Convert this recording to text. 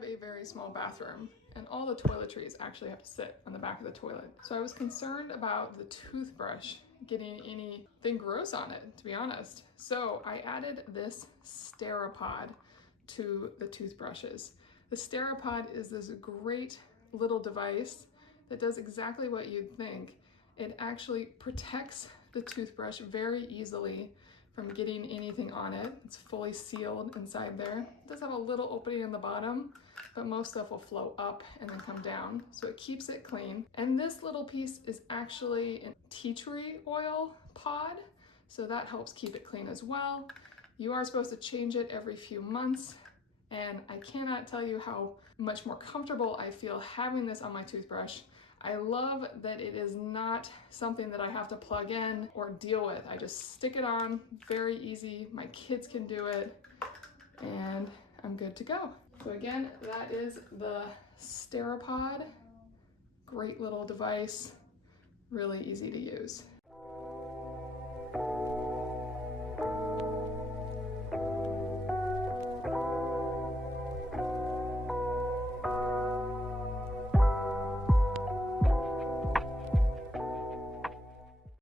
have a very small bathroom and all the toiletries actually have to sit on the back of the toilet. So I was concerned about the toothbrush getting anything gross on it, to be honest. So I added this Steripod to the toothbrushes. The Steripod is this great little device that does exactly what you'd think. It actually protects the toothbrush very easily from getting anything on it. It's fully sealed inside there. It does have a little opening in the bottom, but most stuff will flow up and then come down. So it keeps it clean. And this little piece is actually a tea tree oil pod. So that helps keep it clean as well. You are supposed to change it every few months. And I cannot tell you how much more comfortable I feel having this on my toothbrush. I love that it is not something that I have to plug in or deal with. I just stick it on, very easy. My kids can do it, and I'm good to go. So again, that is the Steripod. Great little device, really easy to use.